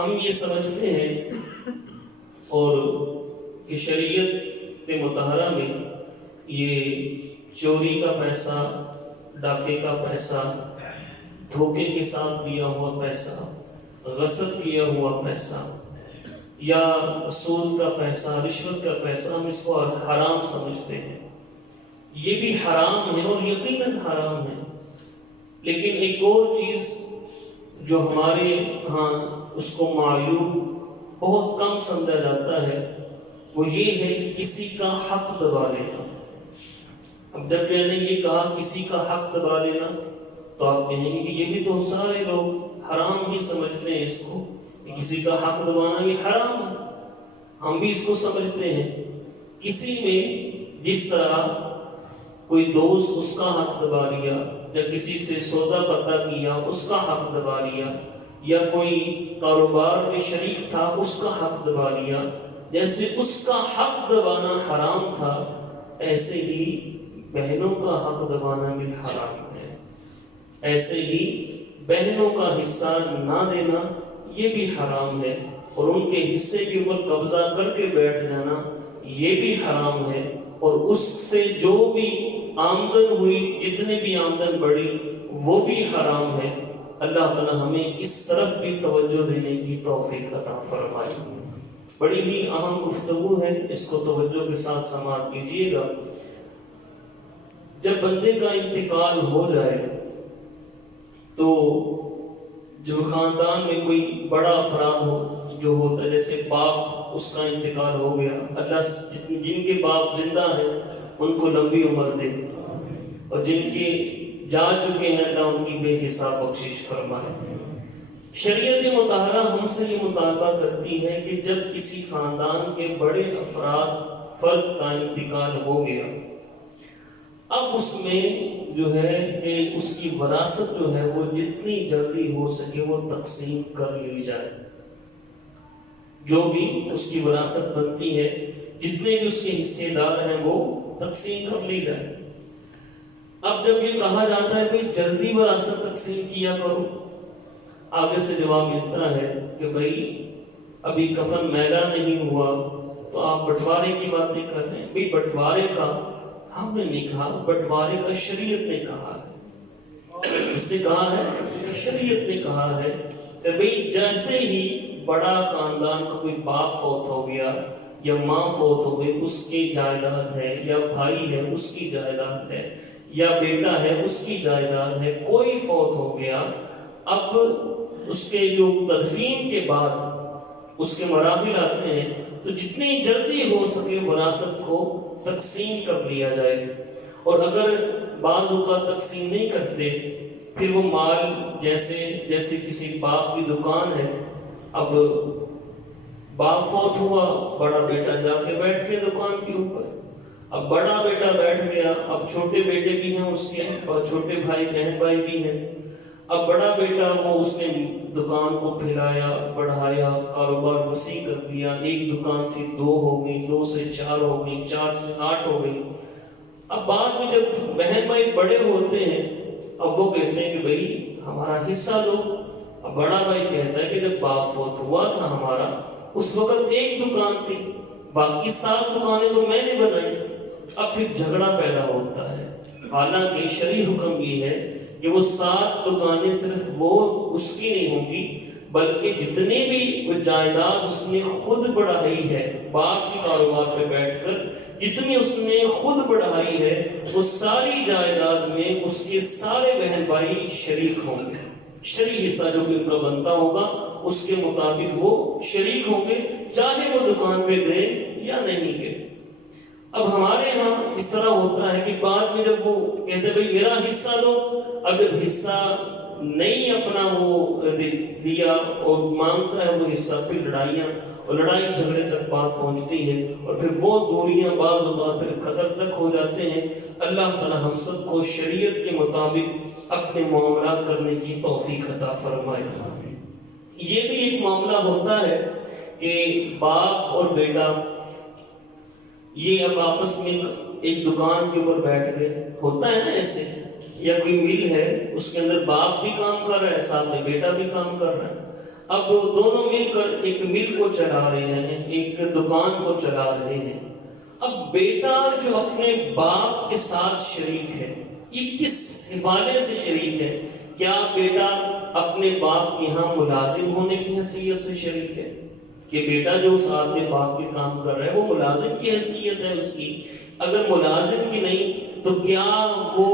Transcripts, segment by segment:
ہم یہ سمجھتے ہیں اور کہ شریعت مطہرہ میں یہ چوری کا پیسہ، ڈاکے کا پیسہ، دھوکے کے ساتھ لیا ہوا پیسہ، غصب کیا ہوا پیسہ یا سود کا پیسہ، رشوت کا پیسہ، ہم اس کو حرام سمجھتے ہیں۔ یہ بھی حرام ہے اور یقیناً حرام ہے، لیکن ایک اور چیز جو ہمارے ہاں اس کو معیوب بہت کم سمجھا جاتا ہے وہ یہ ہے کہ کسی کا حق دبا لینا۔ اب جب میں نے یہ کہا کسی کا حق دبا لینا تو آپ کہیں گے کہ یہ بھی تو سارے لوگ حرام ہی سمجھتے ہیں اس کو، کہ کسی کا حق دبانا یہ حرام ہے۔ ہم بھی اس کو سمجھتے ہیں۔ کسی میں جس طرح کوئی دوست اس کا حق دبا لیا، یا کسی سے سودا پتا کیا اس کا حق دبا لیا، یا کوئی کاروبار میں شریک تھا اس کا حق دبا لیا، جیسے اس کا حق دبانا حرام تھا ایسے ہی بہنوں کا حق دبانا بھی حرام ہے۔ ایسے ہی بہنوں کا حصہ نہ دینا یہ بھی حرام ہے، اور ان کے حصے کے اوپر قبضہ کر کے بیٹھ جانا یہ بھی حرام ہے، اور اس سے جو بھی آمدن ہوئی، جتنے بھی آمدن بڑھی وہ بھی حرام ہے۔ اللہ تعالی ہمیں اس طرف بھی توجہ دینے کی توفیق عطا فرمائے۔ بڑی ہی اہم گفتگو ہے، اس کو توجہ کے ساتھ سماعت کیجیے گا۔ جب بندے کا انتقال ہو جائے تو جو خاندان میں کوئی بڑا افراد ہو جو ہوتا ہے، جیسے باپ اس کا انتقال ہو گیا، اللہ جن کے باپ زندہ ہیں ان کو لمبی عمر دے، اور جن کے جا چکے ہیں اللہ ان کی بے حساب بخشش فرمائے۔ شریعت مطہرہ ہم سے یہ مطالبہ کرتی ہے کہ جب کسی خاندان کے بڑے فرد کا انتقال ہو گیا، اب اس میں جو ہے کہ اس کی وراثت جو ہے وہ جتنی جلدی ہو سکے وہ تقسیم کر لی جائے۔ جو بھی اس کی وراثت بنتی ہے، جتنے بھی اس کے حصے دار ہیں وہ تقسیم کر لی جائے۔ اب جب یہ کہا جاتا ہے کہ جلدی وراثت تقسیم کیا کرو، آگے سے جواب ملتا ہے کہ بھائی ابھی کفن میلا نہیں ہوا تو آپ بٹوارے کی باتیں کر رہے ہیں۔ بھائی بٹوارے کا ہم نے نہیں کہا، بٹوارے کا شریعت نے کہا ہے۔ اس نے کہا ہے، شریعت نے کہا ہے کہ بھائی جیسے ہی بڑا خاندان کا کوئی باپ فوت ہو گیا یا ماں فوت ہو گئی، اس کی جائیداد ہے، یا بھائی ہے اس کی جائیداد ہے، یا بیٹا ہے اس کی جائیداد ہے، کوئی فوت ہو گیا، اب اس کے جو تدفین کے بعد اس کے مراحل آتے ہیں تو جتنی جلدی ہو سکے وراثت کو تقسیم کر لیا جائے۔ اور اگر بعض اوقات تقسیم نہیں کرتے پھر وہ مال جیسے کسی باپ کی دکان ہے، اب باپ فوت ہوا، بڑا بیٹا جا کے بیٹھ گیا دکان کے اوپر، اب بڑا بیٹا بیٹھ گیا، اب چھوٹے بیٹے بھی ہیں اس کے، اور چھوٹے بھائی بہن بھائی بھی ہیں، اب بڑا بیٹا وہ اس نے دکان کو پھیلایا، بڑھایا، کاروبار وسیع کر دیا، ایک دکان تھی 2 ہو گئی، 2 سے 4 ہو گئی، 4 سے 8 ہو گئی۔ اب بعد میں جب بہن بھائی بڑے ہوتے ہیں اب وہ کہتے ہیں کہ بھائی ہمارا حصہ دو۔ اب بڑا بھائی کہتا ہے کہ جب باپ فوت ہوا تھا ہمارا اس وقت ایک دکان تھی، باقی 7 دکانیں تو میں نے بنائی۔ اب پھر جھگڑا پیدا ہوتا ہے، حالانکہ شرعی حکم یہ ہے کہ وہ 7 دکانیں صرف وہ اس کی نہیں ہوں گی، بلکہ جتنے بھی وہ جائیداد اس نے خود بڑھائی ہے، باپ کے کاروبار پہ بیٹھ کر جتنی اس نے خود بڑھائی ہے وہ ساری جائیداد میں اس کے سارے بہن بھائی شریک ہوں گے۔ شرعی حصہ جو کہ ان کا بنتا ہوگا اس کے مطابق وہ شریک ہوں گے، چاہے وہ دکان پہ گئے یا نہیں گئے۔ اب ہمارے ہاں اس طرح ہوتا ہے کہ بعد میں جب وہ کہتے ہیں بھئی میرا حصہ دو، اب جب حصہ نہیں اپنا وہ دیا اور مانگتا ہے وہ حصہ، پھر لڑائیاں اور لڑائی جھگڑے تک بات پہنچتی ہے، اور پھر بہت دوریاں بعض اوقات پھر قتل تک ہو جاتے ہیں۔ اللہ تعالی ہم سب کو شریعت کے مطابق اپنے معاملات کرنے کی توفیق عطا فرمائے۔ یہ بھی ایک معاملہ ہوتا ہے کہ باپ اور بیٹا یہ اب آپس میں ایک دکان کے اوپر بیٹھ گئے، ہوتا ہے نا ایسے، یا کوئی مل ہے اس کے اندر باپ بھی کام کر رہا ہے ساتھ میں بیٹا بھی کام کر رہا ہے۔ اب دونوں مل کر ایک مل کو چلا رہے ہیں، ایک دکان کو چلا رہے ہیں۔ اب بیٹا جو اپنے باپ کے ساتھ شریک ہے، یہ کس حوالے سے شریک ہے؟ کیا بیٹا اپنے باپ کے یہاں ملازم ہونے کی حیثیت سے شریک ہے کہ بیٹا جو ساتھ میں باپ کے کام کر رہا ہے وہ ملازم کی حیثیت ہے اس کی؟ اگر ملازم کی نہیں تو کیا وہ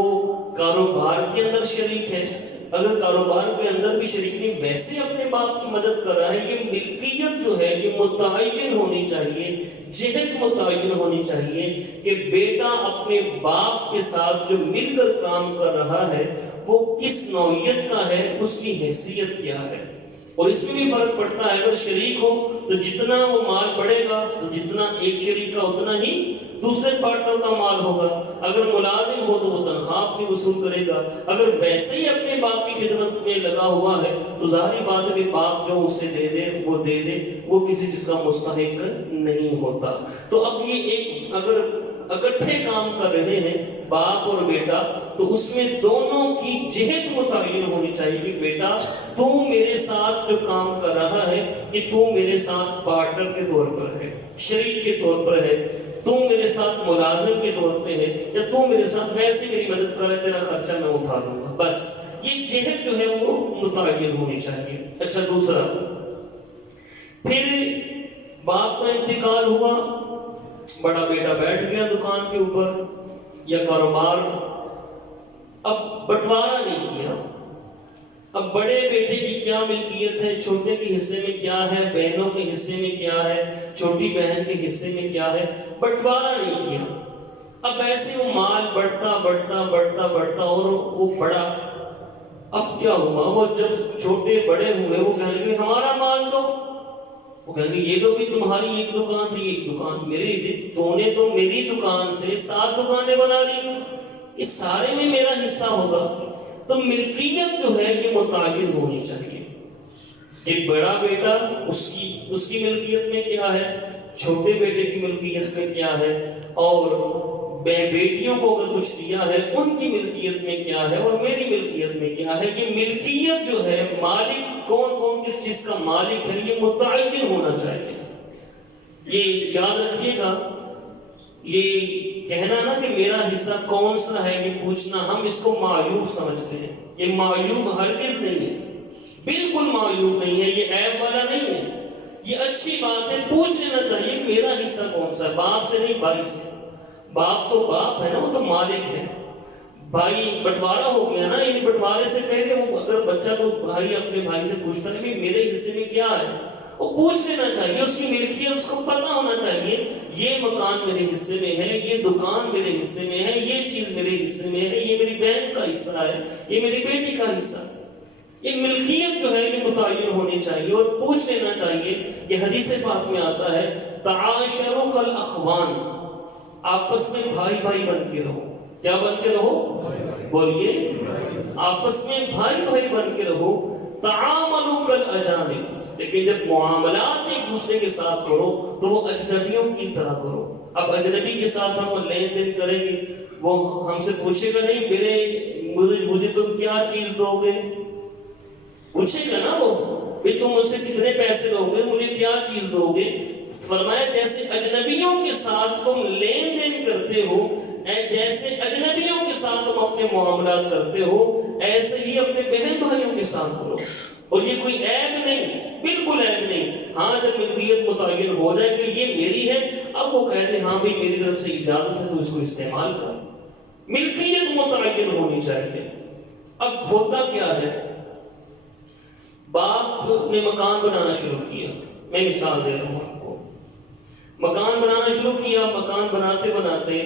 کاروبار کے اندر شریک ہے؟ اگر کاروبار کے اندر بھی شریک نہیں، ویسے اپنے باپ کی مدد کر رہا ہے۔ یہ ملکیت جو ہے یہ متعین ہونی چاہیے، جہت متعین ہونی چاہیے کہ بیٹا اپنے باپ کے ساتھ جو مل کر کام کر رہا ہے وہ کس نوعیت کا ہے، اس کی حیثیت کیا ہے۔ اور اس میں بھی فرق پڑتا ہے، اگر شریک ہو تو جتنا وہ مال بڑھے گا تو جتنا ایک شریک کا اتنا ہی دوسرے پارٹنر کا مال ہوگا۔ اگر ملازم ہو تو وہ تنخواہ اپنی وصول کرے گا۔ اگر ویسے ہی اپنے باپ کی خدمت میں لگا ہوا ہے تو ظاہری بات ہے کہ باپ جو اسے دے دے وہ دے دے، وہ کسی چیز کا مستحق نہیں ہوتا۔ تو اب یہ ایک اگر اکٹھے کام کر رہے ہیں باپ اور بیٹا تو اس میں دونوں کی جہت متعین ہونی چاہیے کہ بیٹا تو میرے ساتھ جو کام کر رہا ہے کہ تو میرے ساتھ پارٹنر کے طور پر ہے، شریک کے طور پر ہے، تو میرے ساتھ ملازم کے طور پہ ہے، یا تو میرے ساتھ ویسے میری مدد کرے، تیرا خرچہ میں اٹھا لوں گا۔ بس یہ جہت جو ہے وہ متعین ہونی چاہیے۔ اچھا، دوسرا، پھر باپ کا انتقال ہوا، بڑا بیٹا بیٹھ گیا دکان کے اوپر یا کاروبار، اب بٹوارا نہیں کیا۔ اب بڑے بیٹے کی کیا ملکیت ہے، چھوٹے کے حصے میں کیا ہے، بہنوں کے حصے میں کیا ہے، چھوٹی بہن کے حصے میں کیا ہے، بٹوارا نہیں کیا۔ اب ایسے وہ مال بڑھتا بڑھتا بڑھتا بڑھتا اور وہ بڑا، اب کیا ہوا، وہ جب چھوٹے بڑے ہوئے وہ کہنے لگے ہمارا مال دو، وہ کہیں گے یہ تو بھی تمہاری ایک دکان تھی، ایک دکان میری، تو نے تو میری دکان سے 7 دکانیں بنا لی، اس سارے میں میرا حصہ ہوگا۔ تو ملکیت جو ہے یہ متعین ہونی چاہیے کہ بڑا بیٹا اس کی ملکیت میں کیا ہے، چھوٹے بیٹے کی ملکیت میں کیا ہے، اور بیٹیوں کو اگر کچھ دیا ہے ان کی ملکیت میں کیا ہے، اور میری ملکیت میں کیا ہے۔ یہ ملکیت جو ہے، مالک کون کون کس چیز کا مالک ہے، یہ متعین ہونا چاہیے۔ یہ یاد رکھیے گا، یہ کہنا نا کہ میرا حصہ کون سا ہے، یہ پوچھنا ہم اس کو معیوب سمجھتے ہیں۔ یہ معیوب ہرگز نہیں ہے، بالکل معیوب نہیں ہے، یہ عیب والا نہیں ہے، یہ اچھی بات ہے۔ پوچھ لینا چاہیے کہ میرا حصہ کون سا ہے، باپ سے نہیں بھائی سے۔ باپ تو باپ ہے نا، وہ تو مالک ہے۔ بھائی بٹوارا ہو گیا نا، یعنی بٹوارے سے پہلے وہ اگر بچہ تو بھائی اپنے بھائی سے پوچھتا ہے کہ میرے حصے میں کیا ہے، وہ پوچھ لینا چاہیے، اس کی ملکیت اس کو پتہ ہونا چاہیے۔ یہ مکان میرے حصے میں ہے، یہ دکان میرے حصے میں ہے، یہ چیز میرے حصے میں ہے، یہ میری بہن کا حصہ ہے، یہ میری بیٹی کا حصہ ہے۔ یہ ملکیت جو ہے یہ متعین ہونی چاہیے اور پوچھ لینا چاہیے۔ یہ حدیث پاک میں آتا ہے تعاشروا کالاخوان، آپس میں بھائی بھائی بن کے رہو۔ کیا بن کے رہو؟ بولیے، آپس میں بھائی بھائی بن کے رہو۔ تعاملوا کالاجانب، لیکن جب معاملات ایک دوسرے کے ساتھ کرو تو وہ اجنبیوں کی طرح کرو۔ اب اجنبی کے ساتھ ہم لین دین کریں گے، وہ ہم سے پوچھے گا نہیں مجھے تم کیا چیز دو گے، پوچھے گا نا وہ کہ تم مجھ سے کتنے پیسے دو گے، مجھے کیا چیز دو گے۔ فرمایا جیسے اجنبیوں کے ساتھ تم لین دین کرتے ہو، جیسے اجنبیوں کے ساتھ تم اپنے معاملات کرتے ہو، ایسے ہی اپنے بہن بھائیوں کے ساتھ کرو۔ اور یہ کوئی عیب نہیں، بالکل عیب نہیں۔ ہاں جب ملکیت متعین ہو جائے کہ یہ میری ہے، اب وہ کہتے ہیں ہاں بھائی میری طرف سے اجازت ہے تو اس کو استعمال کر۔ ملکیت متعین ہونی چاہیے۔ اب ہوتا کیا ہے، باپ نے مکان بنانا شروع کیا، میں مثال دے رہا ہوں آپ کو، مکان بنانا شروع کیا، مکان بناتے بناتے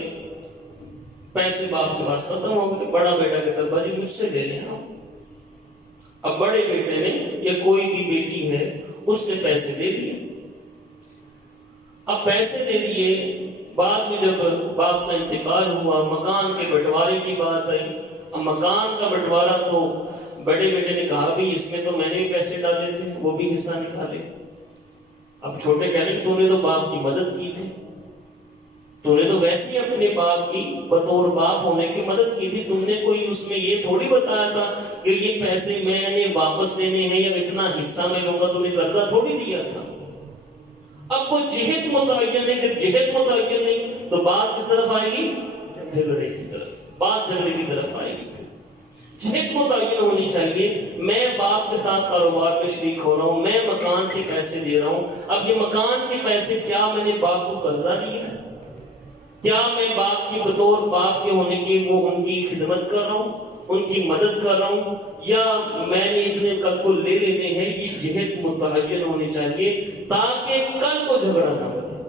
پیسے باپ کے پاس ختم ہو گئے۔ بڑا بیٹا کہتا ہے باجی مجھ سے لے لیں آپ۔ اب بڑے بیٹے نے یا کوئی بھی بیٹی ہے اس نے پیسے دے دیے۔ اب پیسے دے دیے، بعد میں جب باپ کا انتقال ہوا، مکان کے بٹوارے کی بات آئی۔ اب مکان کا بٹوارا تو بڑے بیٹے نے کہا بھی اس میں تو میں نے بھی پیسے ڈالے تھے، وہ بھی حصہ نکالے۔ اب چھوٹے کہہ رہے کہ تو نے تو باپ کی مدد کی تھی، تو نے تو ویسے اپنے باپ کی بطور باپ ہونے کی مدد کی تھی. تم نے کوئی اس میں یہ تھوڑی بتایا تھا کہ یہ پیسے میں نے واپس لینے ہیں یا اتنا حصہ میں لوں گا. تم نے قرضہ تھوڑی دیا تھا. اب وہ جہت متعین ہے. جب جہت متعین نہیں تو بات کس طرف آئے گی؟ جھگڑے کی طرف. بات جھگڑے کی طرف آئے گی. جہت متعین ہونی چاہیے. میں باپ کے ساتھ کاروبار میں شریک ہو رہا ہوں, میں مکان کے پیسے دے رہا ہوں. اب یہ مکان کے پیسے کیا میں نے باپ کو قرضہ دیا ہے؟ کیا میں باپ کی بطور باپ کے ہونے کی وہ ان کی خدمت کر رہا ہوں, ان کی مدد کر رہا ہوں, یا میں نے اتنے کل کو لے لینے ہیں؟ یہ جہت متعین ہونی چاہیے تاکہ کل کو جھگڑا نہ بنے.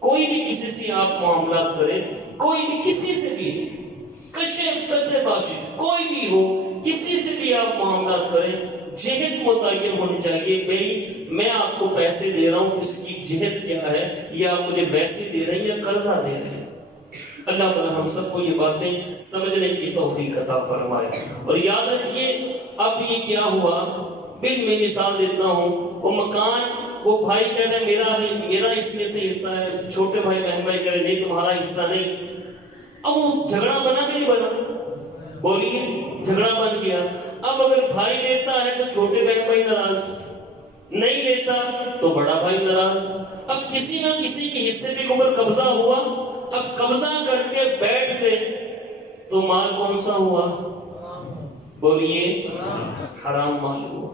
کوئی بھی کسی سے آپ معاملات کریں, کوئی بھی کسی سے بھی کسے باشی کوئی بھی ہو, کسی سے بھی آپ معاملات کریں, جہت متعین ہونی چاہیے. بھئی میں آپ کو پیسے دے رہا ہوں, اس کی جہت کیا ہے؟ یا آپ مجھے ویسے دے رہے ہیں یا قرضہ دے رہے ہیں؟ اللہ تعالی ہم سب کو یہ باتیں سمجھنے کی توفیق عطا فرمائے. اور یاد رکھیے اب یہ کیا ہوا, میں مثال دیتا ہوں. وہ مکان, وہ بھائی کہہ رہے میرا اس میں سے حصہ ہے, چھوٹے بھائی بہن بھائی کہہ رہے نہیں تمہارا حصہ نہیں. اب وہ جھگڑا بنا کہ نہیں بنا؟ بولیے, جھگڑا بن گیا. اب اگر بھائی لیتا ہے تو چھوٹے بہن بھائی ناراض, نہیں لیتا تو بڑا بھائی ناراض. اب کسی نہ کسی کے حصے پہ اوپر قبضہ ہوا. اب قبضہ کر کے بیٹھ گئے تو مال کون سا ہوا؟ بولیے, حرام مال ہوا.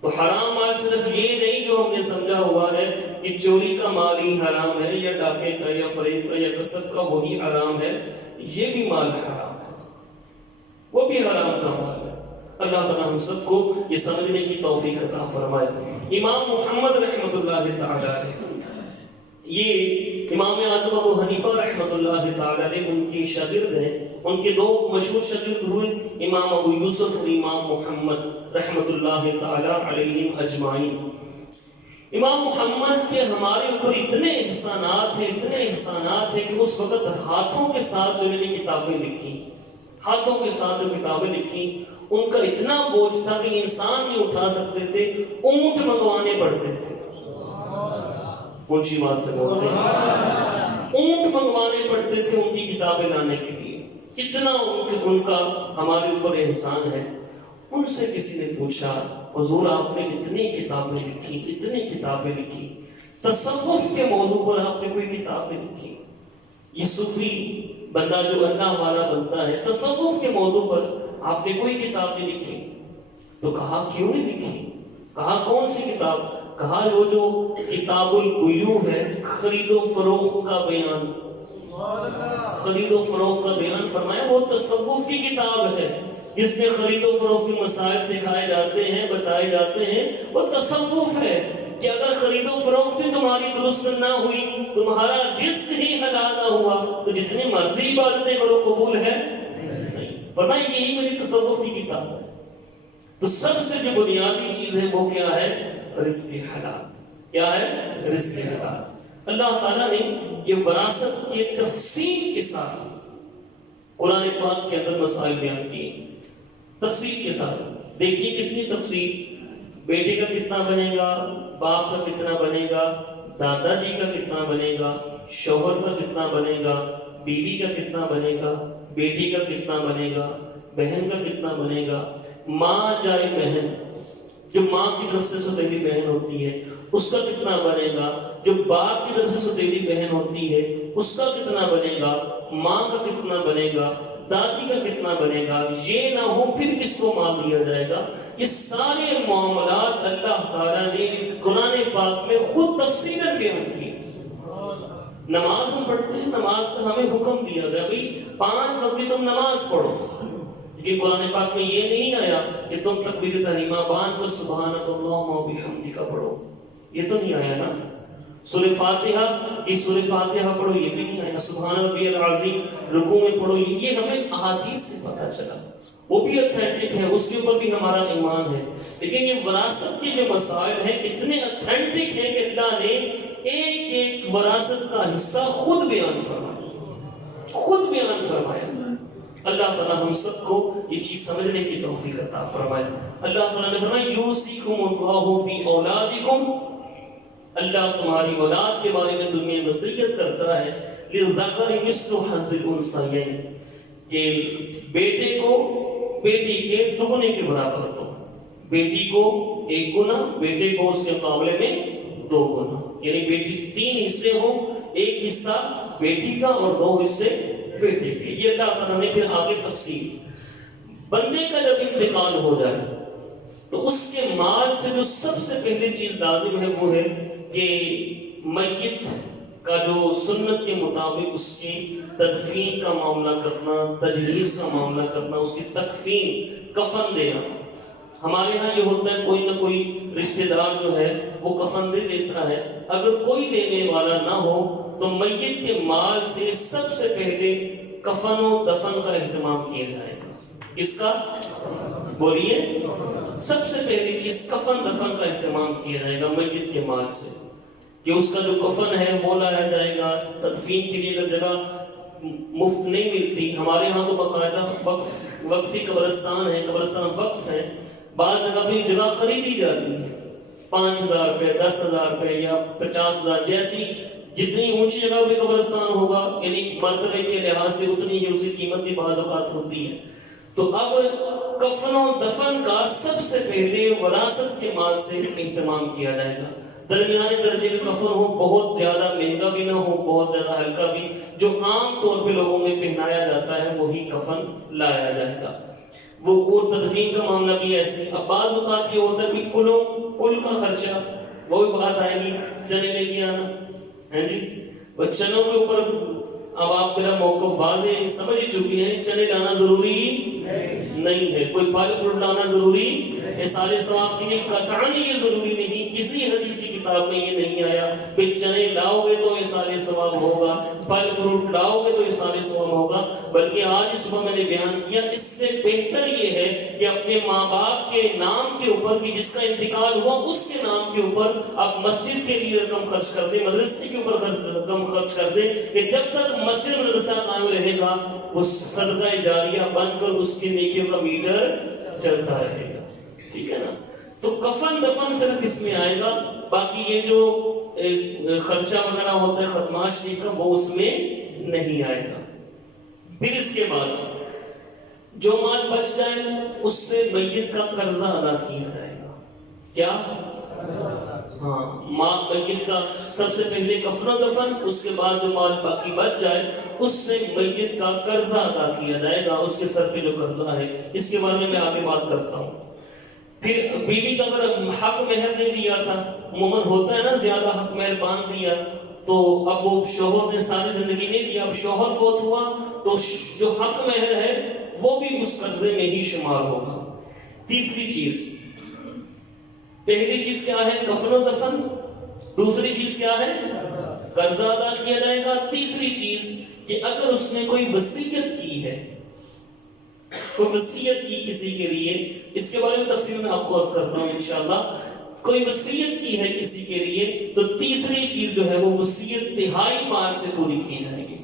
تو حرام مال صرف یہ نہیں جو ہم نے سمجھا ہوا ہے کہ چوری کا مال ہی حرام ہے, یا ڈاکے کا, یا فریب کا, یا غصب کا وہی حرام ہے. یہ بھی مال حرام ہے, وہ بھی حرام کا مال ہے. اللہ تعالیٰ ہم سب کو یہ سمجھنے کی توفیق عطا فرمائے. امام محمد رحمۃ اللہ تعالی علیہ, یہ امام اعظم ابو حنیفہ رحمۃ اللہ تعالی علیہ ان کی شاگرد ہیں. ان کے دو مشہور شاگرد ہوئے امام ابو یوسف اور امام محمد رحمۃ اللہ تعالی علیہم اجمعین. امام محمد کے ہمارے اوپر اتنے احسانات ہیں, اتنے احسانات ہیں کہ اس وقت ہاتھوں کے ساتھ جو میں نے کتابیں لکھی, ہاتھوں کے ساتھ جو کتابیں لکھی, ان کا اتنا بوجھ تھا کہ انسان نہیں اٹھا سکتے تھے, اونٹ منگوانے پڑتے تھے. اونچی بات سے بولتے ہیں, اونٹ منگوانے پڑتے تھے ان کی کتابیں لانے کے لیے. اتنا ان کا ہمارے اوپر احسان ہے. ان سے کسی نے پوچھا, حضور آپ نے اتنی کتابیں لکھی, اتنی کتابیں لکھی, تصوف کے موضوع پر آپ نے کوئی کتابیں لکھی؟ یہ صوفی بندہ جو اللہ والا بنتا ہے, تصوف کے موضوع پر آپ نے کوئی کتاب نہیں لکھی؟ تو کہا کیوں نہیں لکھی؟ کہا کون سی کتاب؟ کہا وہ جو کتاب البیوع ہے, خرید و فروخت کا بیان, خرید و فروخت کا بیان. فرمایا وہ تصوف کی کتاب ہے جس میں خرید و فروخت کے مسائل سکھائے جاتے ہیں, بتائے جاتے ہیں. وہ تصوف ہے کہ اگر خرید و فروخت تمہاری درست نہ ہوئی, تمہارا رزق ہی حلال نہ ہوا, تو جتنی مرضی عبادتیں کرو قبول ہے نہیں. فرمایا یہی میری تصوف کی کتاب ہے. تو سب سے جو بنیادی چیز ہے وہ کیا ہے؟ رزق حلال. کیا ہے؟ رزق حلال. اللہ تعالیٰ نے یہ وراثت کے تفصیل کے ساتھ قرآن پاک کے اندر مسائل بیان کیے, تفصیل کے ساتھ. دیکھیے کتنی تفصیل, بیٹے کا کتنا بنے گا, باپ کا کتنا بنے گا, دادا جی کا کتنا بنے گا, شوہر کا کتنا بنے گا, بیوی کا کتنا بنے گا, بیٹی کا کتنا بنے گا, بہن کا کتنا بنے گا, ماں جائے بہن, جو ماں کی طرف سے سوتیلی بہن ہوتی ہے اس کا کتنا بنے گا, جو باپ کی طرف سے سوتیلی بہن ہوتی ہے اس کا کتنا بنے گا, ماں کا کتنا بنے گا, دادی کا کتنا بنے گا. یہ نہ ہو پھر کس کو مال دیا جائے گا. یہ سارے معاملات اللہ تعالیٰ نے قرآن پاک میں خود تفصیلاً بیان کیے. نماز ہم پڑھتے ہیں, نماز کا ہمیں حکم دیا گیا بھئی 5 وقت تم نماز پڑھو. کہ قرآن پاک میں یہ نہیں آیا کہ تم تکبیر تحریمہ باندھ کر سبحانک اللہم و بحمدک پڑھو, یہ تو نہیں آیا نا. سورہ فاتحہ, یہ سورہ فاتحہ پڑھو, یہ بھی نہیں آیا. سبحان ربی العظیم رکوع میں پڑھو, یہ ہمیں احادیث سے پتہ چلا, وہ بھی اتھینٹک ہے, اس کے اوپر بھی ہمارا ایمان ہے. لیکن یہ وراثت کے جو مسائل ہیں اتنے اتھینٹک ہیں کہ اللہ نے ایک ایک وراثت کا حصہ خود بیان فرمایا, خود بیان فرمایا. اللہ تعالیٰ ہم سب کو یہ چیز سمجھنے کی توفیق عطا فرمائے. اللہ تعالیٰ نے فرمایا یوصیکم اللہ فی اولادکم, اللہ تمہاری اولاد کے بارے میں تمہیں وصیت کرتا ہے. للذکر مثل حظ الانثیین، کہ بیٹے کو بیٹی کے دگنے کے برابر دو، بیٹی کو 1 گنا، بیٹے کو اس کے مقابلے میں 2 گنا، یعنی بیٹی 3 حصے ہوں، 1 حصہ بیٹی کا اور 2 حصے بیٹے کے۔ یہ اللہ تعالیٰ نے پھر آگے تفصیل، بندے کا جب انتقال ہو جائے تو اس کے مال سے جو سب سے پہلے چیز لازم ہے وہ ہے کہ میت کا جو سنت کے مطابق اس کی تدفین کا معاملہ کرنا، تجہیز کا معاملہ کرنا، اس کی تکفین، کفن دینا۔ ہمارے ہاں یہ ہوتا ہے کوئی نہ کوئی رشتہ دار جو ہے وہ کفن دے دیتا ہے، اگر کوئی دینے والا نہ ہو تو میت کے مال سے سب سے پہلے کفن و دفن کا اہتمام کیا جائے گا۔ اس کا بولیے، سب سے پہلی چیز کفن دفن کا اہتمام کیا جائے گا میت کے مال سے، کہ اس کا جو کفن ہے وہ لایا جائے گا۔ تدفین کے لیے اگر جگہ مفت نہیں ملتی، ہمارے ہاں تو باقاعدہ وقفی قبرستان ہے، قبرستان وقف ہے، بعض جگہ پہ جگہ خریدی جاتی ہے 5,000 روپے، 10,000 روپے یا 50,000، جیسی جتنی اونچی جگہ پہ قبرستان ہوگا یعنی مرتبے کے لحاظ سے اتنی ہی اس کی قیمت بھی بعض اوقات ہوتی ہے۔ تو اب کفن و دفن کا سب سے پہلے وراثت کے مال سے اہتمام کیا جائے گا۔ درمیانے درجے کا کفن ہو، بہت زیادہ مہنگا بھی نہ ہو، بہت زیادہ ہلکا بھی، جو عام طور پہ لوگوں میں پہنایا جاتا ہے وہی کفن لایا جائے گا۔ وہ تدفین کا معاملہ بھی ایسے۔ اب بعض اوقات یہ ہوتا ہے کہ کل کا خرچہ، وہی بات آئے گی چنے لے کے آنا ہے جی، وہ چنوں کے اوپر اب آپ میرا موقف واضح سمجھ ہی چکی ہیں، چنے لانا ضروری نہیں ہے، کوئی پھل فروٹ لانا ضروری ہے، سارے ثواب کے لیے قطعاً یہ ضروری نہیں، کسی حدیثی کتاب میں یہ نہیں آیا کہ چنے لاؤ گے تو یہ سارے ثواب ہوگا، پھل فروٹ لاؤ گے تو یہ سارے ثواب ہوگا، بلکہ آج صبح میں نے بیان کیا اس سے بہتر یہ ہے کہ اپنے ماں باپ کے نام کے اوپر، کہ جس کا انتقال ہوا اس کے نام کے اوپر آپ مسجد کے لیے رقم خرچ کر دیں، مدرسے کے اوپر رقم خرچ کر دیں، کہ جب تک مسجد مدرسہ قائم رہے گا وہ صدقہ جاریہ بن کر اس کی نیکیوں کا میٹر چلتا رہے گا، ٹھیک ہے نا۔ تو کفن دفن صرف اس میں آئے گا، باقی یہ جو خرچہ وغیرہ ہوتا ہے ختمہ شریف کا وہ اس میں نہیں آئے گا۔ پھر اس کے بعد جو مال بچ جائے اس سے میت کا قرضہ ادا کیا جائے گا۔ کیا؟ ہاں، میت کا سب سے پہلے کفن و دفن، اس کے بعد جو مال باقی بچ جائے اس سے میت کا قرضہ ادا کیا جائے گا، اس کے سر پہ جو قرضہ ہے، اس کے بارے میں آگے بات کرتا ہوں۔ پھر بیوی کا اگر حق مہر نہیں دیا تھا، عموماً ہوتا ہے نا زیادہ حق مہر باندھ دیا، تو اب وہ شوہر نے ساری زندگی نہیں دیا، اب شوہر فوت ہوا تو جو حق مہر ہے وہ بھی اس قرضے میں ہی شمار ہوگا۔ تیسری چیز، پہلی چیز کیا ہے؟ کفن و دفن، دوسری چیز کیا ہے؟ قرضہ ادا کیا جائے گا، تیسری چیز کہ اگر اس نے کوئی وصیت کی ہے، کوئی وصیت کی کسی کے لیے، اس کے بارے میں تفصیل میں آپ کو عرض کرتا ہوں انشاءاللہ، کوئی وصیت کی ہے کسی کے لیے تو تیسری چیز جو ہے وہ وصیت تہائی مال سے پوری کی جائے گی۔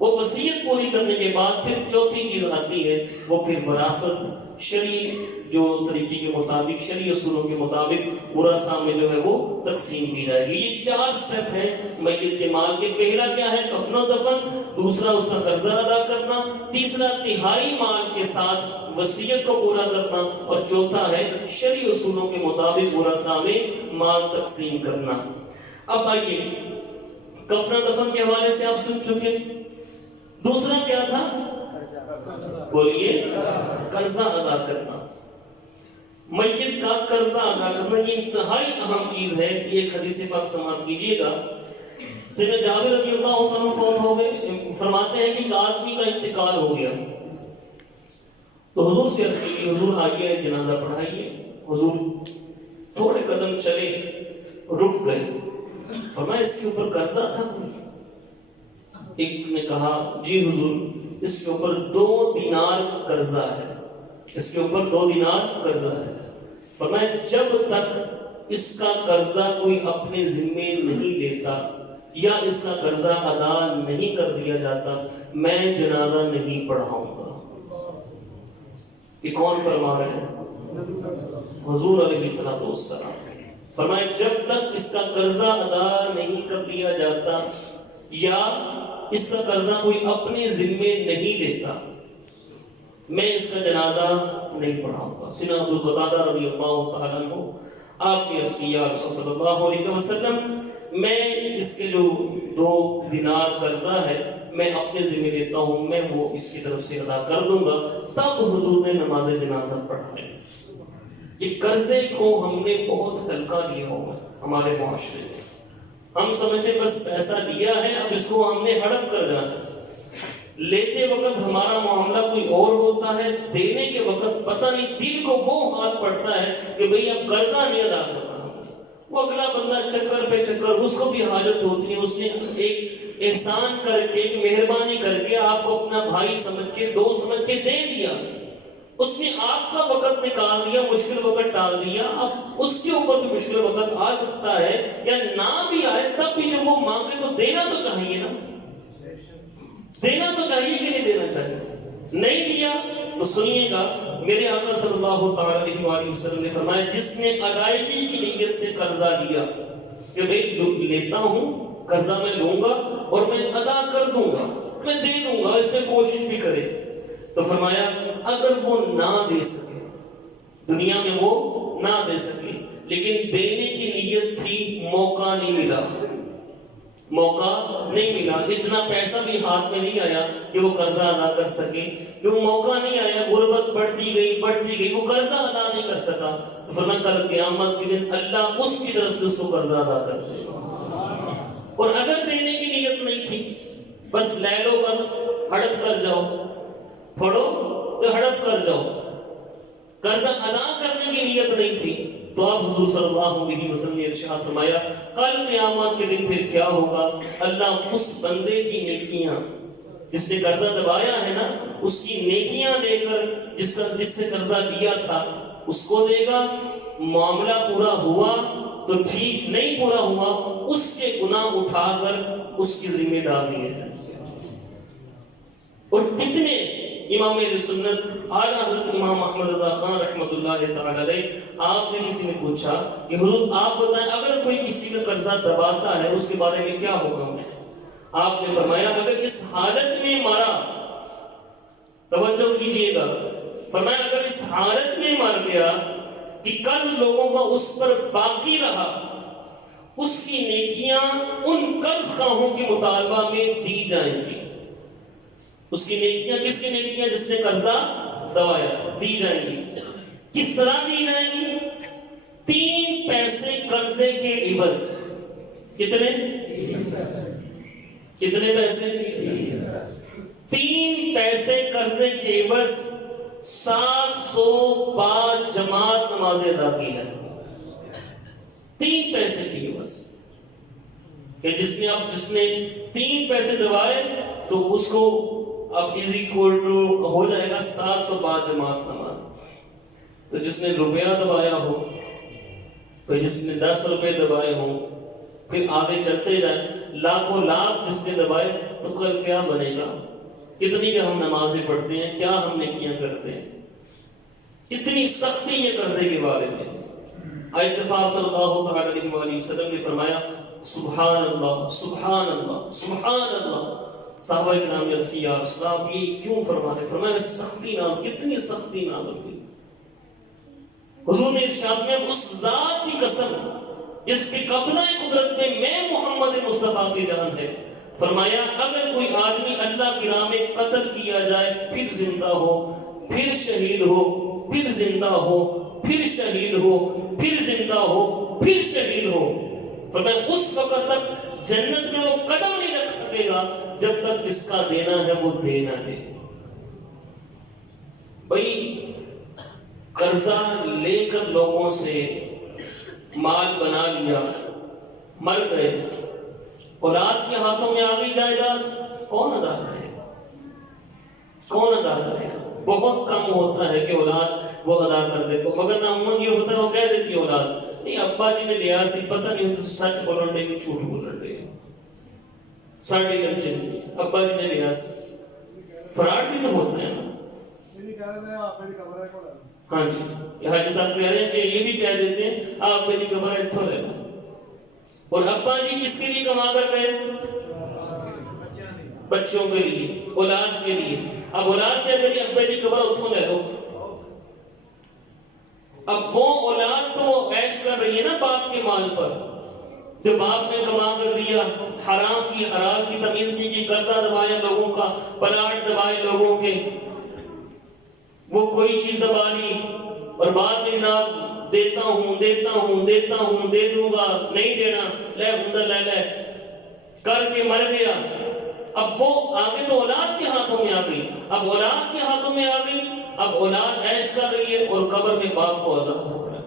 وہ وصیت پوری کرنے کے بعد پھر چوتھی چیز آتی ہے، وہ پھر وراثت شرعی جو طریقے کے مطابق، شرعی اصولوں کے مطابق ورثاء میں جو ہے وہ تقسیم کی جائے گی۔ یہ 4 سٹیپ ہیں میت کے مال کے۔ پہلا کیا ہے؟ کفن و دفن، دوسرا اس کا قرضہ ادا کرنا، تیسرا تہائی مال کے ساتھ وصیت کو پورا کرنا، اور چوتھا ہے شرعی اصولوں کے مطابق ورثاء میں مال تقسیم کرنا۔ اب آئیے، کفن و دفن کے حوالے سے آپ سن چکے، دوسرا کیا تھا؟ بولیے، قرضہ ادا کرنا۔ میت کا قرضہ ادا کرنا یہ انتہائی اہم چیز ہے۔ ایک حدیث پاک سماعت کیجیے گا، سیدنا جابر رضی اللہ عنہ فوت ہو گئے، فرماتے ہیں کہ ایک آدمی کا انتقال ہو گیا، تو حضور سے عرض کی، حضور آئیے جنازہ پڑھائیے۔ حضور تھوڑے قدم چلے، رک گئے، فرمایا اس کے اوپر قرضہ تھا؟ ایک نے کہا جی حضور اس کے اوپر 2 دینار قرضہ ہے، اس کے اوپر 2 دینار قرضہ ہے۔ فرمایا جب تک اس کا قرضہ کوئی اپنے ذمے نہیں لیتا یا اس کا قرضہ ادا نہیں کر دیا جاتا میں جنازہ نہیں پڑھاؤں گا۔ یہ کون فرما رہے ہیں؟ حضور علیہ الصلوۃ والسلام۔ فرمایا جب تک اس کا قرضہ ادا نہیں کر دیا جاتا یا اس کا قرضہ کوئی اپنے ذمے نہیں لیتا، میں اس کا جنازہ نہیں پڑھاؤں گا۔ سیدنا ابو قتادہ رضی اللہ تعالیٰ عنہ آپ نے عرض کیا رسول صلی اللہ علیہ وسلم میں اس کے جو 2 دینار قرضہ ہے میں اپنے ذمہ لیتا ہوں، میں وہ اس کی طرف سے ادا کر دوں گا۔ تب حضور نے نماز جنازہ پڑھائی۔ یہ قرضے کو ہم نے بہت ہلکا لیا ہوا ہمارے معاشرے میں، ہم سمجھتے بس پیسہ لیا ہے اب اس کو ہم نے ہڑپ کر جانا ہے۔ لیتے وقت ہمارا معاملہ کوئی اور ہوتا ہے، دینے کے وقت پتہ نہیں دل کو وہ حال پڑتا ہے کہ بھئی اب قرضہ نہیں ادا کر رہا ہوں۔ وہ اگلا بندہ چکر پہ چکر، اس کو بھی حاجت ہوتی ہے، اس نے ایک احسان کر کے، ایک مہربانی کر کے آپ کو اپنا بھائی سمجھ کے، دوست سمجھ کے دے دیا، اس نے آپ کا وقت نکال دیا، مشکل وقت ٹال دیا، اب اس کے اوپر بھی مشکل وقت آ سکتا ہے یا نہ بھی آئے، تب بھی جب وہ مانگے تو دینا تو چاہیے نا، دینا تو چاہیے کہ نہیں دینا چاہیے؟ نہیں دیا تو سنیے گا، میرے آقا صلی اللہ تعالیٰ علیہ وآلہ وسلم نے فرمایا جس نے ادائیگی کی نیت سے قرضہ لیا کہ بھئی لیتا ہوں، قرضہ میں لوں گا اور میں ادا کر دوں گا، میں دے دوں گا، اس میں کوشش بھی کرے، تو فرمایا اگر وہ نہ دے سکے، دنیا میں وہ نہ دے سکے لیکن دینے کی نیت تھی، موقع نہیں ملا، موقع نہیں ملا، اتنا پیسہ بھی ہاتھ میں نہیں آیا کہ وہ قرضہ ادا کر سکے، کیوں موقع نہیں آیا، غربت بڑھتی گئی، وہ قرضہ ادا نہیں کر سکا، تو فرمایا کل قیامت کے دن اللہ اس کی طرف سے اس کو قرضہ ادا کر دے گا۔ اور اگر دینے کی نیت نہیں تھی، بس لے لو، بس ہڑپ کر جاؤ، پڑھو تو ہڑپ کر جاؤ، قرضہ ادا کرنے کی نیت نہیں تھی، تو آپ حضور صلی اللہ علیہ وسلم نے ارشاد فرمایا کل قیامت کے دن پھر کیا ہوگا، اللہ اس بندے کی نیکیاں، جس نے قرضہ دبایا ہے نا، اس کی نیکیاں لے کر جس سے قرضہ لیا تھا اس کو دے گا، معاملہ پورا ہوا تو ٹھیک، نہیں پورا ہوا اس کے گناہ اٹھا کر اس کی ذمہ ڈال دیے جائیں۔ اور کتنے امام اہل سنت اعلیٰ حضرت امام احمد رضا خان رحمۃ اللہ تعالی علیہ، آپ سے کسی نے پوچھا کہ حضور آپ بتائیں اگر کوئی کسی کا قرضہ دباتا ہے اس کے بارے میں کیا حکم ہے؟ آپ نے فرمایا اگر اس حالت میں مارا، توجہ کیجئے گا، فرمایا اگر اس حالت میں مر گیا کہ قرض لوگوں کا اس پر باقی رہا، اس کی نیکیاں ان قرض خواہوں کے مطالبہ میں دی جائیں گی، اس کی نیکیاں، کس کی نیکیاں؟ جس نے قرضہ دبایا، دی جائیں گی۔ کس طرح دی جائیں گی؟ 3 پیسے قرضے کے عوض، کتنے پیسے؟ 3 پیسے قرضے کے عوض 700 بار جماعت نمازیں ادا کی ہے، 3 پیسے کے عوض، کہ جس نے 3 پیسے دبائے تو اس کو اب از اکول ٹو ہو جائے گا 700 بار جماعت نماز۔ تو جس نے روپیہ دبایا ہو، پھر جس نے 10 روپے دبائے ہوں، پھر آگے چلتے جائیں، لاکھوں لاکھ جس نے دبائے، تو کل کیا بنے گا؟ کتنی کہ ہم نمازیں پڑھتے ہیں، کیا ہم نیکیاں کرتے ہیں، کتنی سختی ہے قرضے کے بارے میں۔ اتفاق صلی اللہ علیہ وآلہ وسلم نے فرمایا سبحان اللہ سبحان اللہ سبحان اللہ۔ صحابہ کرام نے عرض کی یا رسول اللہ یہ کیوں فرما رہے؟ فرمایا سختی نازل، کتنی سختی نازل ہوئی۔ حضور نے ارشاد میں اس ذات کی قسم جس کے قبضہ قدرت میں محمد مصطفیٰ کی جان ہے، فرمایا اگر کوئی آدمی اللہ کی راہ میں قتل کیا جائے، پھر زندہ ہو، پھر شہید ہو، پھر زندہ ہو، پھر شہید ہو، پھر زندہ ہو، پھر شہید ہو، فرمایا اس وقت تک جنت میں وہ قدم نہیں رکھ سکے گا جب تک جس کا دینا ہے وہ دینا ہے۔ بھائی قرضہ لے کر لوگوں سے مال بنا لیا، مر گئے، اولاد کے ہاتھوں میں آ گئی جائیداد، کون ادا کرے گا؟ کون ادا کرے گا؟ بہت کم ہوتا ہے کہ اولاد وہ ادا کر دے، مگر عموماً یہ ہوتا ہے وہ کہہ دیتی ہے اولاد نہیں ابا جی نے لیا سی، پتہ نہیں ہوتا سچ بولن دے کہ جھوٹ بولن دے، ساڑھے گھنٹے ابا جی نے لیا سی، فراڈ بھی تو ہوتا ہے نا۔ ہاں جی، حاجی صاحب کہہ رہے ہیں کہ یہ بھی کہہ دیتے ہیں آپ میری قبر اتھو لے لو، اور ابا جی کس کے لیے کما کر گئے؟ بچوں کے لیے، اولاد کے لیے. اب اولاد کیا کریے، ابے دی قبر اتوں لے لو. اب وہ اولاد تو عیش کر رہی ہے نا باپ کے مال پر، جو باپ نے کما کر دیا، حرام کی حلال کی تمیز نہیں کی، قرضہ دبایا لوگوں کا، پلاٹ دبائے لوگوں کے، وہ کوئی چیز دبا لی اور بعد میں جناب دیتا ہوں دے دوں گا، نہیں دینا، لے بندہ لے کر کے مر گیا. اب وہ آگے تو اولاد کے ہاتھوں میں آ گئی. اب اولاد کے ہاتھوں میں آ گئی، اب اولاد عیش کر رہی ہے اور قبر میں باپ کو عذاب ہو رہا ہے.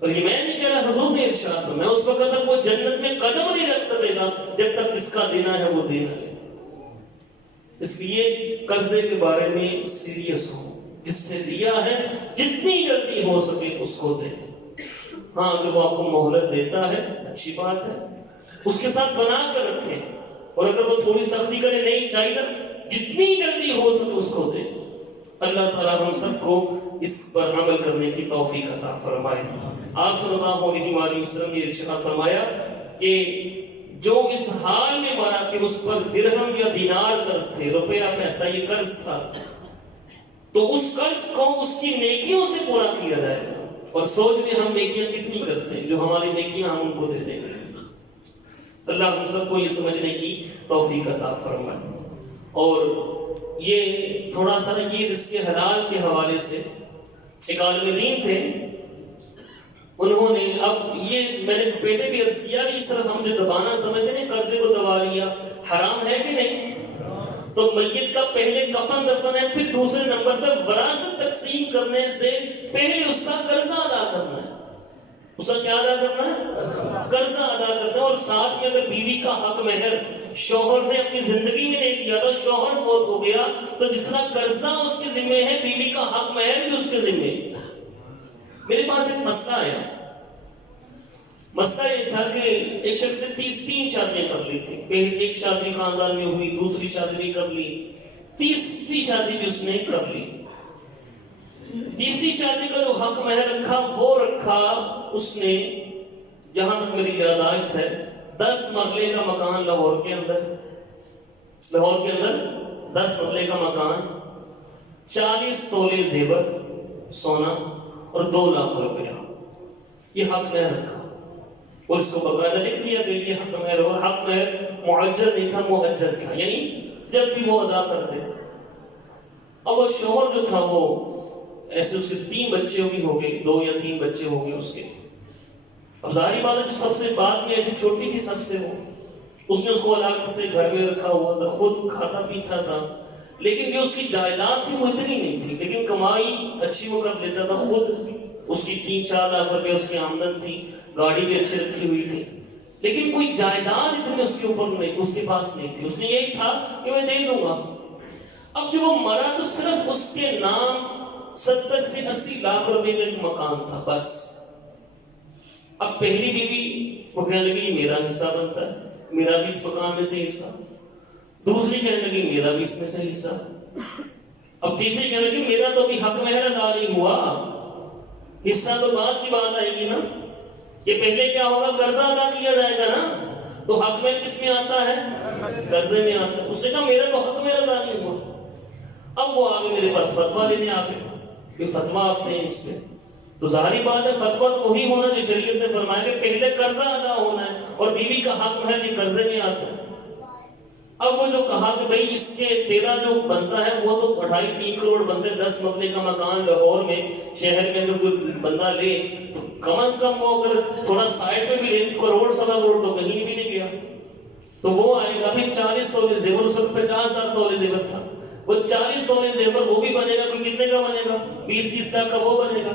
اور یہ میں نہیں کہہ رہا، حضور نے ارشاد فرمایا اس وقت تک وہ جنت میں قدم نہیں رکھ سکے گا جب تک اس کا دینا ہے وہ دینا ہے. اس لیے قرضے کے بارے میں سیریس ہو، جس سے دیا ہے جتنی جلدی ہو سکے اس کو دے. ہاں اگر وہ آپ کو مہلت دیتا ہے اچھی بات ہے، اس کے ساتھ بنا کر رکھیں، اور اگر وہ تھوڑی سختی کرے نہیں چاہیے جتنی جلدی ہو سکے اس کو دے. اللہ تعالیٰ ہم سب کو اس پر عمل کرنے کی توفیق عطا فرمائے. آپ صلی اللہ علیہ وآلہ وسلم نے ارشاد فرمایا کہ جو اس حال میں مرا کہ اس پر درہم یا دینار قرض تھے، روپیہ پیسہ یہ قرض تھا، تو اس قرض کو اس کی نیکیوں سے پورا کیا جائے گا. اور سوچ لیں ہم نیکیاں کتنی کرتے ہیں، جو ہماری نیکیاں ہم ان کو دے دیں گے. اللہ ہم سب کو یہ سمجھنے کی توفیق عطا فرمائے. اور یہ تھوڑا سا یہ رزق حلال کے حوالے سے ایک عالم دین تھے، انہوں نے، اب یہ میں نے پہلے بھی عرض کیا کہ صرف ہم جو دبانا سمجھتے ہیں، قرضے کو دبا لیا، حرام ہے کہ نہیں؟ تو میت کا پہلے کفن دفن ہے، پھر دوسرے نمبر پہ وراثت تقسیم کرنے سے پہلے اس کا قرضہ ادا کرنا ہے. اس کا کیا ادا کرنا ہے؟ قرضہ ادا کرنا ہے. اور ساتھ میں اگر بیوی کا حق مہر شوہر نے اپنی زندگی میں نہیں دیا تھا، شوہر فوت ہو گیا، تو جس طرح قرضہ اس کے ذمہ ہے، بیوی کا حق مہر بھی اس کے ذمہ ہے. میرے پاس ایک مسئلہ آیا. مسئلہ یہ تھا کہ ایک شخص نے 30 شادیاں کر لی تھی. پہلے ایک شادی خاندان میں ہوئی، دوسری شادی بھی کر لی، تیسری شادی بھی اس نے کر لی. تیسری شادی کا جو حق مہر رکھا وہ رکھا اس نے، جہاں تک میری یادداشت ہے، 10 مرلے کا مکان لاہور کے اندر 10 مرلے کا مکان، 40 تولے زیور سونا اور 2 لاکھ روپیہ، یہ حق مہر رکھا. اور اس کو باقاعدہ لکھ دیا گیا یہ حق مہر، اور حق مہر معجل نہیں تھا، مؤجل تھا، یعنی جب بھی وہ ادا کر دے. اب وہ شوہر جو تھا وہ ایسے، اس کے 3 بچے بھی ہو گئے، 2 یا 3 بچے ہو گئے اس کے. اب ظاہری بات ہے سب سے بعد میں ایسی چھوٹی تھی سب سے، وہ اس نے اس کو الگ سے گھر میں رکھا ہوا تھا، خود کھاتا پیتا تھا، لیکن جو اس کی جائیداد تھی وہ اتنی نہیں تھی، لیکن کمائی اچھی وہ کر لیتا تھا. خود اس کی 3-4 لاکھ روپے اس کی آمدن تھی، گاڑی بھی اچھی رکھی ہوئی تھی، لیکن کوئی جائیداد اتنی اس کے اوپر نہیں، اس کے پاس نہیں تھی. اس نے یہی تھا کہ میں دے دوں گا. اب جب وہ مرا تو صرف اس کے نام 70 سے 80 لاکھ روپے کا ایک مکان تھا بس. اب پہلی بیوی وہ کہنے لگی میرا حصہ بنتا ہے، میرا بھی اس مکان میں سے حصہ. دوسری کہنے لگی میرا بھی اس میں سے حصہ. اب تیسری کہنے لگی میرا تو بھی حق مہر ادا نہیں ہوا، حصہ تو بعد کی بات آئے گی نا، کہ پہلے کیا ہوگا، قرضہ ادا کیا جائے گا نا، تو حق مہر کس میں آتا ہے؟ قرضے میں آتا ہے. اس نے کہا میرا تو حق مہر ادا نہیں ہوا. اب وہ آگے میرے پاس فتویٰ لینے آ گئے کہ فتویٰ آپ دیں اس پہ. تو ظاہری بات ہے فتویٰ تو وہی ہونا جو شریعت نے فرمایا کہ پہلے قرضہ ادا ہونا ہے، اور بیوی کا حق مہر یہ قرضے میں آتا ہے. اب وہ جو کہا کہ بھئی اس کے تیرا جو بنتا ہے وہ تو 2.5-3 کروڑ بنتے، 10 مرلے کا مکان لاہور میں شہر میں اگر کوئی بندہ لے تو کم از کم وہ اگر تھوڑا سائڈ پہ بھی لے 1 کروڑ 1.25 کروڑ تو کہیں بھی نہیں گیا. تو وہ آئے گا پھر 40 تولے زیور، اس وقت 50,000 تولے زیور تھا، وہ 40 تولے زیور وہ بھی بنے گا، کوئی کتنے کا بنے گا، 20-30 لاکھ کا وہ بنے گا،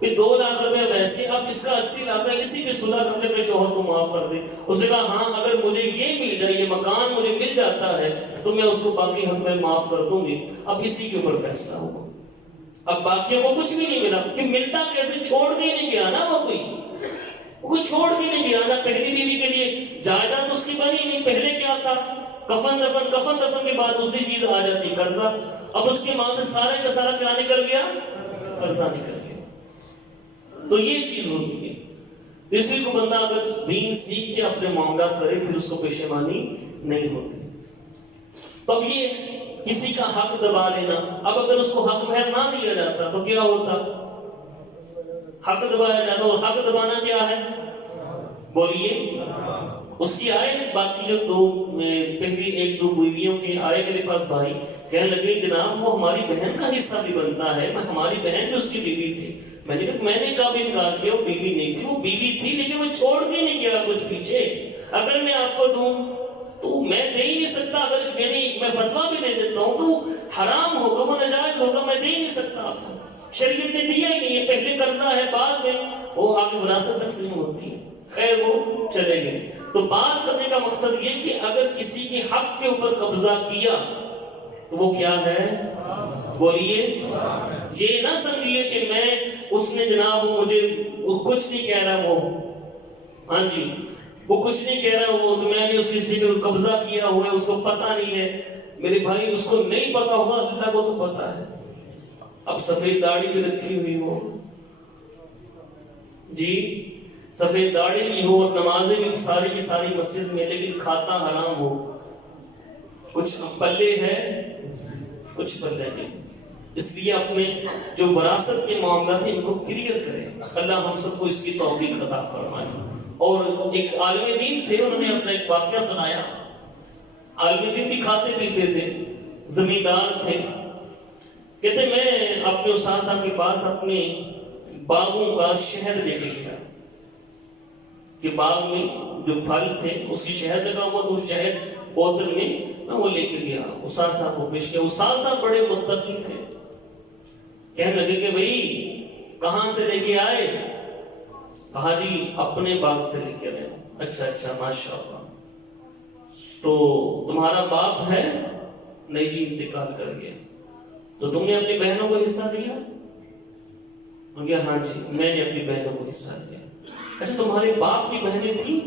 پھر 2 لاکھ روپے ویسے. اب اس کا 80 لاکھ ہے، اسی پہ صلح کرنے پہ شوہر کو معاف کر دے. اس نے کہا ہاں اگر مجھے یہ مل جائے، یہ مکان مجھے مل جاتا ہے تو میں اس کو باقی حق میں معاف کر دوں گی. اب اسی کے اوپر فیصلہ ہوگا. اب باقیوں کو کچھ بھی نہیں ملا کہ ملتا کیسے، چھوڑ کے نہیں گیا نا، وہ کوئی چھوڑ کے نہیں گیا نا. پہلی بیوی کے لیے جائیداد اس کی بنی نہیں، پہلے کیا تھا، کفن دفن کے بعد دوسری چیز آ جاتی قرضہ. اب اس کے ماں سے سارے کا سارا کیا نکل گیا، قرضہ نکل گیا. تو یہ چیز ہوتی ہے. اسی کو بندہ اگر دین سیکھ کے اپنے معاملات کرے پھر اس کو پشیمانی نہیں ہوتی. تو اب یہ کسی کا حق دبا لینا، اب اگر اس کو حق مہر نہ دیا جاتا تو کیا ہوتا؟ حق دبایا جاتا، اور حق دبانا کیا ہے؟ بولیے اس کی آئے باقی جو دو پہلی ایک دو بیویوں کے آئے میرے پاس بھائی، کہنے لگے جناب وہ ہماری بہن کا حصہ بھی بنتا ہے، میں ہماری بہن جو اس کی بیوی تھی، میں نے کہا میں نے کہا بھی انکار کیا، وہ بیوی نہیں تھی، وہ بیوی تھی لیکن وہ چھوڑ کے نہیں گیا کچھ پیچھے، اگر میں آپ کو دوں تو میں دے ہی نہیں سکتا، اگر میں فتویٰ بھی دے دیتا ہوں تو حرام ہوگا، وہ ناجائز ہوگا، میں دے ہی نہیں سکتا آپ کو، شریعت نے دیا ہی نہیں ہے، پہلے قرضہ ہے بعد میں وہ آگے وراثت تقسیم ہوتی ہے۔ خیر وہ چلے گئے۔ تو بات کرنے کا مقصد یہ کہ اگر کسی کے حق کے اوپر قبضہ کیا تو وہ کیا ہے؟ بولیے یہ نہ سمجھیے کہ میں اس نے جناب مجھے وہ کچھ نہیں کہہ رہا، وہ ہاں جی وہ کچھ نہیں کہہ رہا، وہ تو میں نے اس کسی پہ قبضہ کیا ہوا ہے، اس کو پتہ نہیں ہے، میرے بھائی اس کو نہیں پتا ہوگا، اللہ کو تو پتا ہے۔ اب سفید داڑھی بھی رکھی ہوئی ہو جی، سفید داڑھی بھی ہو اور نمازیں بھی ساری کی ساری مسجد میں، لیکن کھاتا حرام ہو، کچھ پلے ہے کچھ پلے نہیں، اس لیے اپنے جو وراثت کے معاملات ہیں ان کو کلیئر کریں، اللہ ہم سب کو اس کی توفیق عطا فرمائے۔ اور ایک عالم دین تھے، انہوں نے اپنا ایک واقعہ سنایا، عالم دین بھی کھاتے پیتے تھے، زمیندار تھے، کہتے میں اپنے استاد صاحب کے پاس اپنے باغوں کا شہد لے کے گیا کہ باغ میں جو پھل تھے اس کی شہد لگا ہوا، تو شہد بوتل میں وہ لے کے گیا، استاد صاحب کو پیش کیا۔ استاد صاحب بڑے متقی تھے، کہنے لگے کہ بھائی کہاں سے لے کے آئے؟ کہا جی اپنے باغ سے لے کے آئے۔ اچھا اچھا ماشاءاللہ، تو تمہارا باپ ہے؟ نہیں جی انتقال کر گیا۔ تو تم نے اپنی بہنوں کو حصہ دیا؟ انہوں نے کہا ہاں جی میں نے اپنی بہنوں کو حصہ دیا۔ اچھا تمہارے باپ کی بہنیں تھیں؟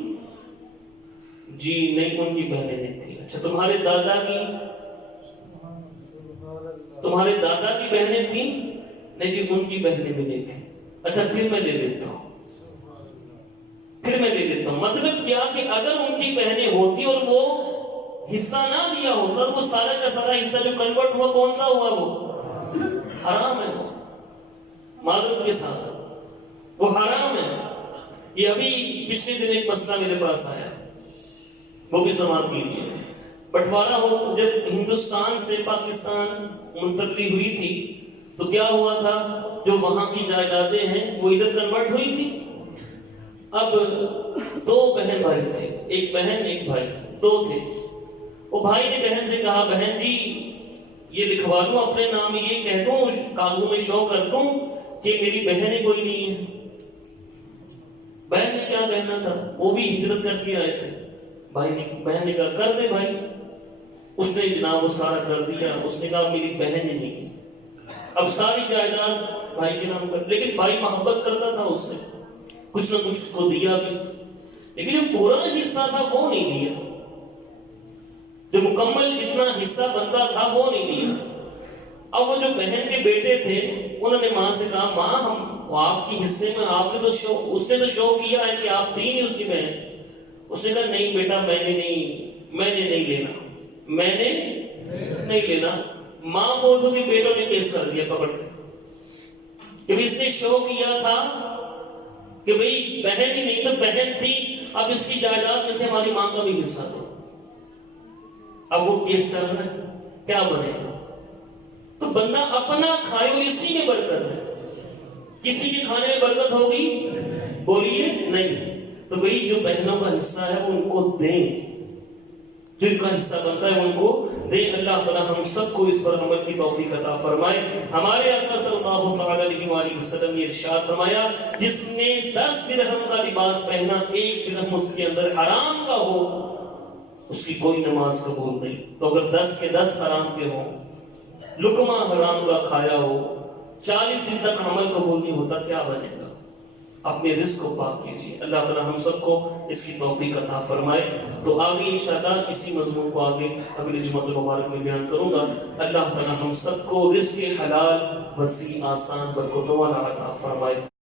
جی نہیں ان کی بہنیں نہیں تھیں۔ اچھا تمہارے دادا کی بہنیں تھیں؟ نہیں جی ان کی بہنیں بھی نہیں تھیں۔ اچھا پھر میں لے لیتا ہوں، مطلب کیا کہ اگر ان کی بہنیں ہوتی اور وہ حصہ نہ دیا ہوتا تو وہ سارا کا سارا حصہ جو کنورٹ ہوا کون سا ہوا؟ وہ حرام ہے، وہ معذرت کے ساتھ وہ حرام ہے۔ یہ ابھی پچھلے دن ایک مسئلہ میرے پاس آیا، وہ بھی سماعت کیجیے۔ بٹوارا ہو جب ہندوستان سے پاکستان منتقلی ہوئی تھی تو کیا ہوا تھا، جو وہاں کی جائیدادیں ہیں وہ ادھر کنورٹ ہوئی تھی۔ اب دو بہن بھائی تھے، ایک بہن ایک بھائی، دو تھے۔ وہ بھائی نے بہن سے کہا بہن جی یہ لکھوا دوں اپنے نام، یہ کہہ دوں کاغذوں میں شو کر دوں کہ میری بہن ہی کوئی نہیں ہے۔ بہن نے کیا کہنا تھا، وہ بھی ہجرت کر کے آئے تھے، بہن نے کہا کر دے بھائی، اس نے جناب وہ سارا کر دیا، اس نے کہا میری بہن ہی نہیں، اب ساری جائیداد بھائی کے نام کر، لیکن بھائی محبت کرتا تھا اس سے، کچھ نہ کچھ کو دیا بھی، لیکن جو پورا حصہ تھا وہ نہیں دیا، جو مکمل جتنا حصہ بنتا تھا وہ نہیں دیا۔ اب وہ جو بہن کے بیٹے تھے انہوں نے ماں سے کہا ماں ہم آپ کی حصے میں آپ نے تو اس نے تو شو کیا ہے کہ آپ تھی نہیں اس کی بہن۔ اس نے کہا نہیں بیٹا میں نے نہیں لینا۔ ماں فوت ہوگی، بیٹوں نے کیس کر دیا پکڑ کے کہ اس نے شو کیا تھا کہ بھئی بہن ہی نہیں تو بہن تھی، اب اس کی جائیداد میں سے ہماری ماں کا بھی حصہ دو۔ اب وہ کیس چل رہا ہے، کیا بنے گا؟ تو بندہ اپنا کھائے اور اسی میں برکت ہے، کسی کے کھانے میں برکت ہوگی؟ بولیے نہیں۔ تو بھئی جو بہنوں کا حصہ ہے وہ ان کو دیں، جن کا حصہ بنتا ہے وہ ان کو دیں۔ اللہ تعالی ہم سب کو اس پر عمل کی توفیق عطا فرمائے۔ ہمارے آقا صلی اللہ علیہ وآلہ وسلم نے ارشاد فرمایا جس نے 10 درہم کا لباس پہنا 1 درہم اس کے اندر حرام کا ہو اس کی کوئی نماز قبول نہیں۔ تو اگر 10 کے 10 حرام کے ہوں، لقمہ حرام کا کھایا ہو، 40 دن تک عمل قبول نہیں ہوتا، کیا بنے گا؟ اپنے رزق کو پاک کیجیے۔ اللہ تعالی ہم سب کو اس کی توفیق عطا فرمائے۔ تو آگے انشاءاللہ اسی مضمون کو آگے اگلے جمعہ مبارک میں بیان کروں گا۔ اللہ تعالی ہم سب کو رزق حلال وسیع آسان برکتوں والا عطا فرمائے۔